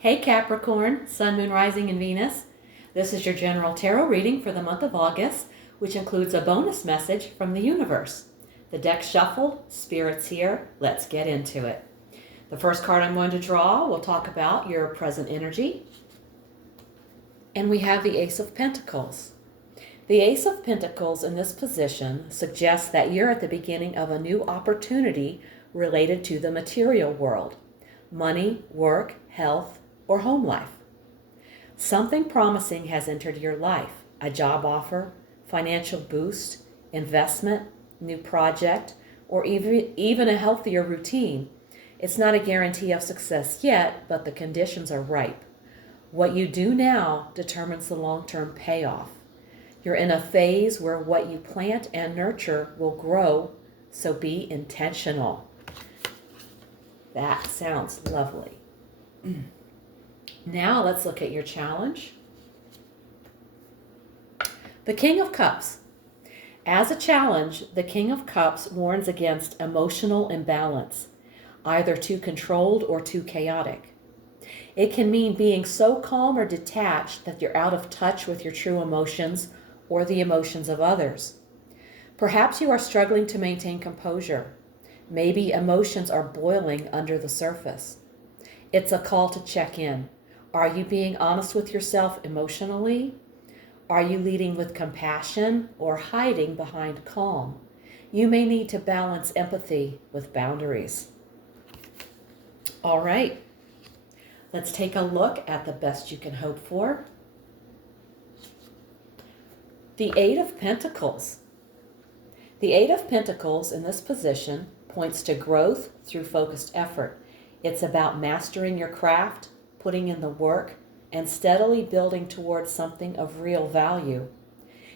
Hey Capricorn, Sun, Moon, Rising, and Venus. This is your general tarot reading for the month of August, which includes a bonus message from the universe. The deck's shuffled, Spirit's here, let's get into it. The first card I'm going to draw will talk about your present energy. And we have the Ace of Pentacles. The Ace of Pentacles in this position suggests that you're at the beginning of a new opportunity related to the material world. Money, work, health, or home life. Something promising has entered your life. A job offer, financial boost, investment, new project, or even a healthier routine. It's not a guarantee of success yet, but the conditions are ripe. What you do now determines the long-term payoff. You're in a phase where what you plant and nurture will grow, so be intentional. That sounds lovely. Now let's look at your challenge. The King of Cups. As a challenge, the King of Cups warns against emotional imbalance, either too controlled or too chaotic. It can mean being so calm or detached that you're out of touch with your true emotions or the emotions of others. Perhaps you are struggling to maintain composure. Maybe emotions are boiling under the surface. It's a call to check in. Are you being honest with yourself emotionally? Are you leading with compassion or hiding behind calm? You may need to balance empathy with boundaries. All right, let's take a look at the best you can hope for. The Eight of Pentacles. The Eight of Pentacles in this position points to growth through focused effort. It's about mastering your craft, putting in the work, and steadily building towards something of real value.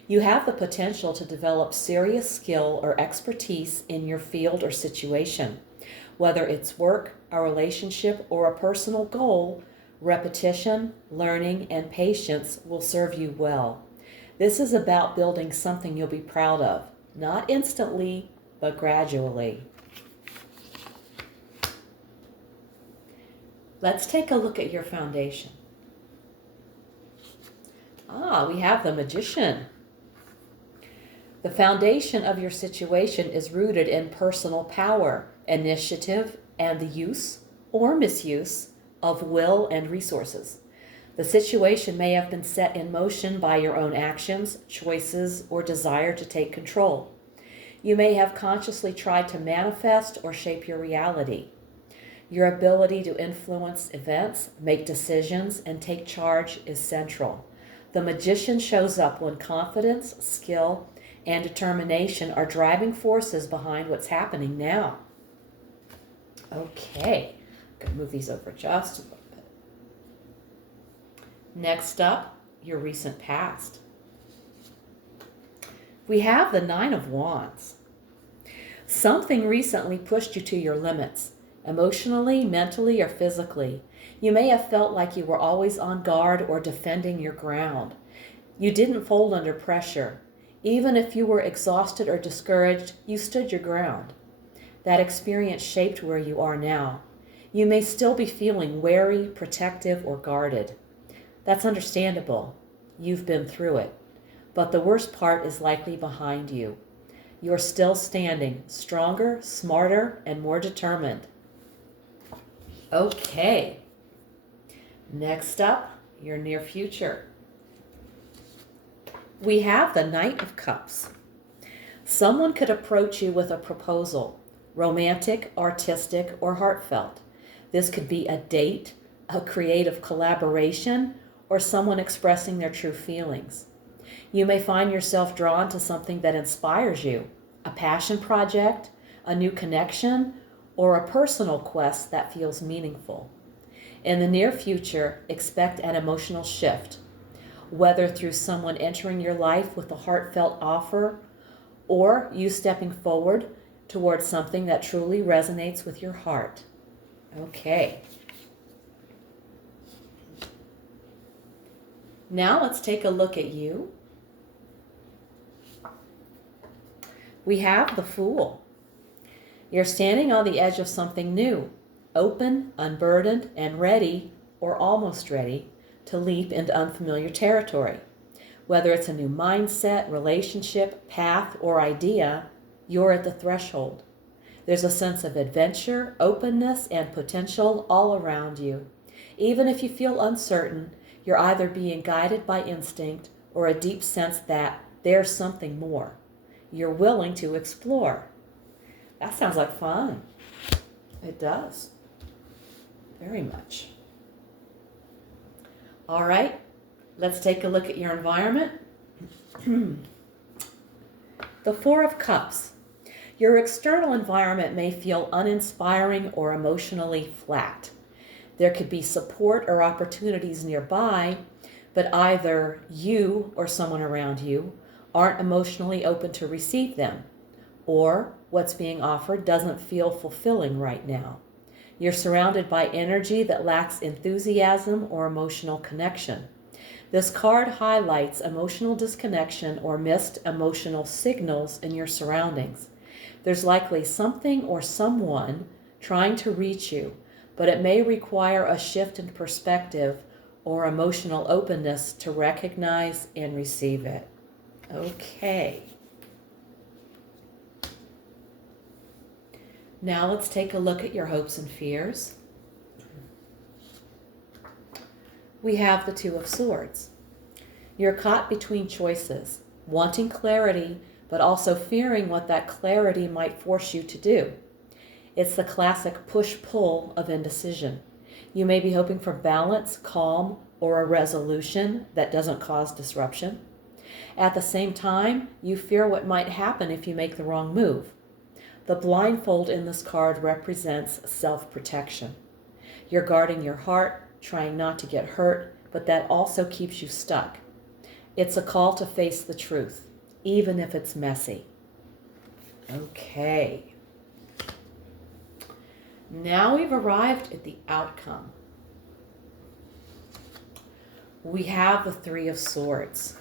You have the potential to develop serious skill or expertise in your field or situation. Whether it's work, a relationship, or a personal goal, repetition, learning, and patience will serve you well. This is about building something you'll be proud of, not instantly, but gradually. Let's take a look at your foundation. We have the Magician. The foundation of your situation is rooted in personal power, initiative, and the use or misuse of will and resources. The situation may have been set in motion by your own actions, choices, or desire to take control. You may have consciously tried to manifest or shape your reality. Your ability to influence events, make decisions, and take charge is central. The Magician shows up when confidence, skill, and determination are driving forces behind what's happening now. Okay, I'm going to move these over just a little bit. Next up, your recent past. We have the Nine of Wands. Something recently pushed you to your limits, emotionally, mentally, or physically. You may have felt like you were always on guard or defending your ground. You didn't fold under pressure. Even if you were exhausted or discouraged, you stood your ground. That experience shaped where you are now. You may still be feeling wary, protective, or guarded. That's understandable. You've been through it. But the worst part is likely behind you. You're still standing, stronger, smarter, and more determined. Okay. Next up, your near future. We have the Knight of Cups. Someone could approach you with a proposal, romantic, artistic, or heartfelt. This could be a date, a creative collaboration, or someone expressing their true feelings. You may find yourself drawn to something that inspires you, a passion project, a new connection, or a personal quest that feels meaningful. In the near future, expect an emotional shift, whether through someone entering your life with a heartfelt offer or you stepping forward towards something that truly resonates with your heart. Okay. Now let's take a look at you. We have the Fool. You're standing on the edge of something new, open, unburdened, and ready or almost ready to leap into unfamiliar territory. Whether it's a new mindset, relationship, path, or idea, you're at the threshold. There's a sense of adventure, openness, and potential all around you. Even if you feel uncertain, you're either being guided by instinct or a deep sense that there's something more. You're willing to explore. That sounds like fun. It does. Very much. All right, let's take a look at your environment. The Four of Cups. Your external environment may feel uninspiring or emotionally flat. There could be support or opportunities nearby, but either you or someone around you aren't emotionally open to receive them, or what's being offered doesn't feel fulfilling right now. You're surrounded by energy that lacks enthusiasm or emotional connection. This card highlights emotional disconnection or missed emotional signals in your surroundings. There's likely something or someone trying to reach you, but it may require a shift in perspective or emotional openness to recognize and receive it. Okay. Now let's take a look at your hopes and fears. We have the Two of Swords. You're caught between choices, wanting clarity, but also fearing what that clarity might force you to do. It's the classic push-pull of indecision. You may be hoping for balance, calm, or a resolution that doesn't cause disruption. At the same time, you fear what might happen if you make the wrong move. The blindfold in this card represents self-protection. You're guarding your heart, trying not to get hurt, but that also keeps you stuck. It's a call to face the truth, even if it's messy. Okay. Now we've arrived at the outcome. We have the Three of Swords.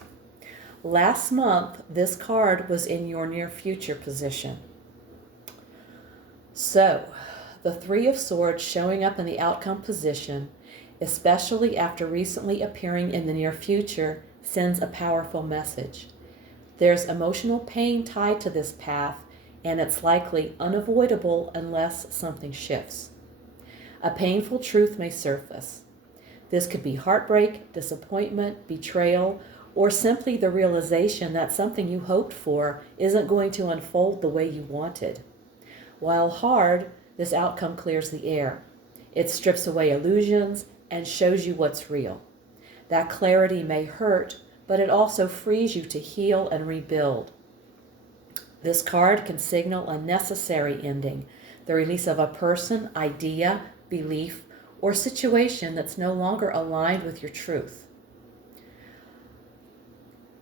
Last month, this card was in your near future position. So, the Three of Swords showing up in the outcome position, especially after recently appearing in the near future, sends a powerful message. There's emotional pain tied to this path, and it's likely unavoidable unless something shifts. A painful truth may surface. This could be heartbreak, disappointment, betrayal, or simply the realization that something you hoped for isn't going to unfold the way you wanted. While hard, this outcome clears the air. It strips away illusions and shows you what's real. That clarity may hurt, but it also frees you to heal and rebuild. This card can signal a necessary ending, the release of a person, idea, belief, or situation that's no longer aligned with your truth.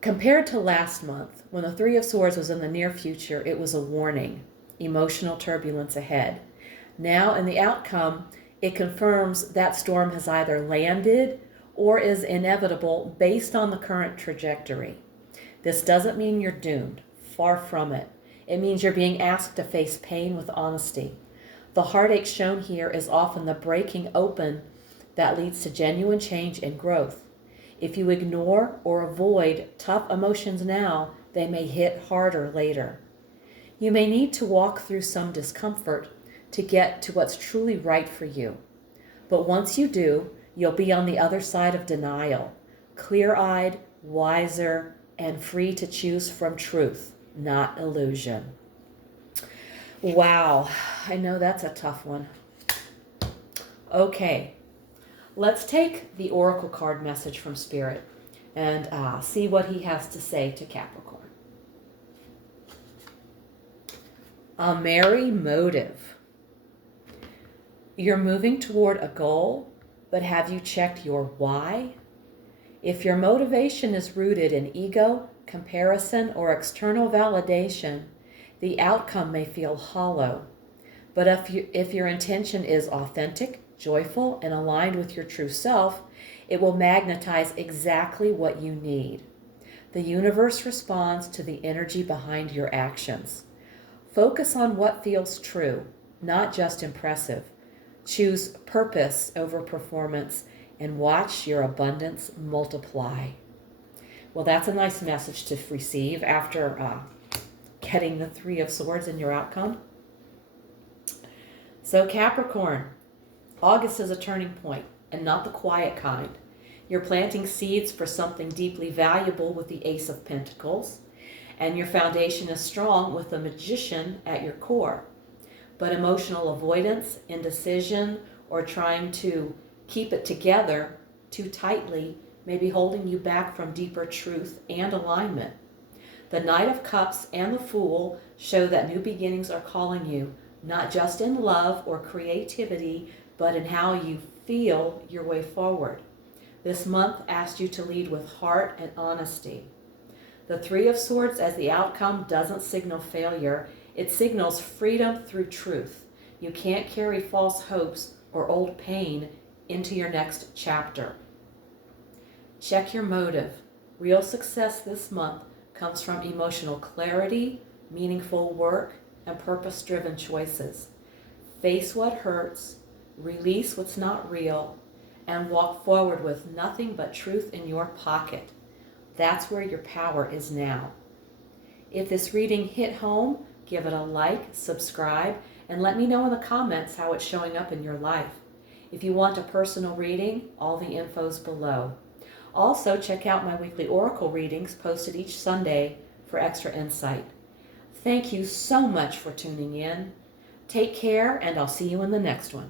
Compared to last month, when the Three of Swords was in the near future, it was a warning. Emotional turbulence ahead. Now in the outcome, it confirms that storm has either landed or is inevitable based on the current trajectory. This doesn't mean you're doomed. Far from it. It means you're being asked to face pain with honesty. The heartache shown here is often the breaking open that leads to genuine change and growth. If you ignore or avoid tough emotions now, they may hit harder later. You may need to walk through some discomfort to get to what's truly right for you. But once you do, you'll be on the other side of denial, clear-eyed, wiser, and free to choose from truth, not illusion. Wow, I know that's a tough one. Okay, let's take the Oracle card message from Spirit and see what he has to say to Capricorn. A merry motive. You're moving toward a goal, but have you checked your why? If your motivation is rooted in ego, comparison, or external validation, the outcome may feel hollow. But if your intention is authentic, joyful, and aligned with your true self, it will magnetize exactly what you need. The universe responds to the energy behind your actions. Focus on what feels true, not just impressive. Choose purpose over performance and watch your abundance multiply. Well, that's a nice message to receive after getting the Three of Swords in your outcome. So Capricorn, August is a turning point, and not the quiet kind. You're planting seeds for something deeply valuable with the Ace of Pentacles, and your foundation is strong with the Magician at your core. But emotional avoidance, indecision, or trying to keep it together too tightly may be holding you back from deeper truth and alignment. The Knight of Cups and the Fool show that new beginnings are calling you, not just in love or creativity, but in how you feel your way forward. This month asks you to lead with heart and honesty. The Three of Swords as the outcome doesn't signal failure. It signals freedom through truth. You can't carry false hopes or old pain into your next chapter. Check your motive. Real success this month comes from emotional clarity, meaningful work, and purpose-driven choices. Face what hurts, release what's not real, and walk forward with nothing but truth in your pocket. That's where your power is now. If this reading hit home, give it a like, subscribe, and let me know in the comments how it's showing up in your life. If you want a personal reading, all the info's below. Also, check out my weekly oracle readings posted each Sunday for extra insight. Thank you so much for tuning in. Take care, and I'll see you in the next one.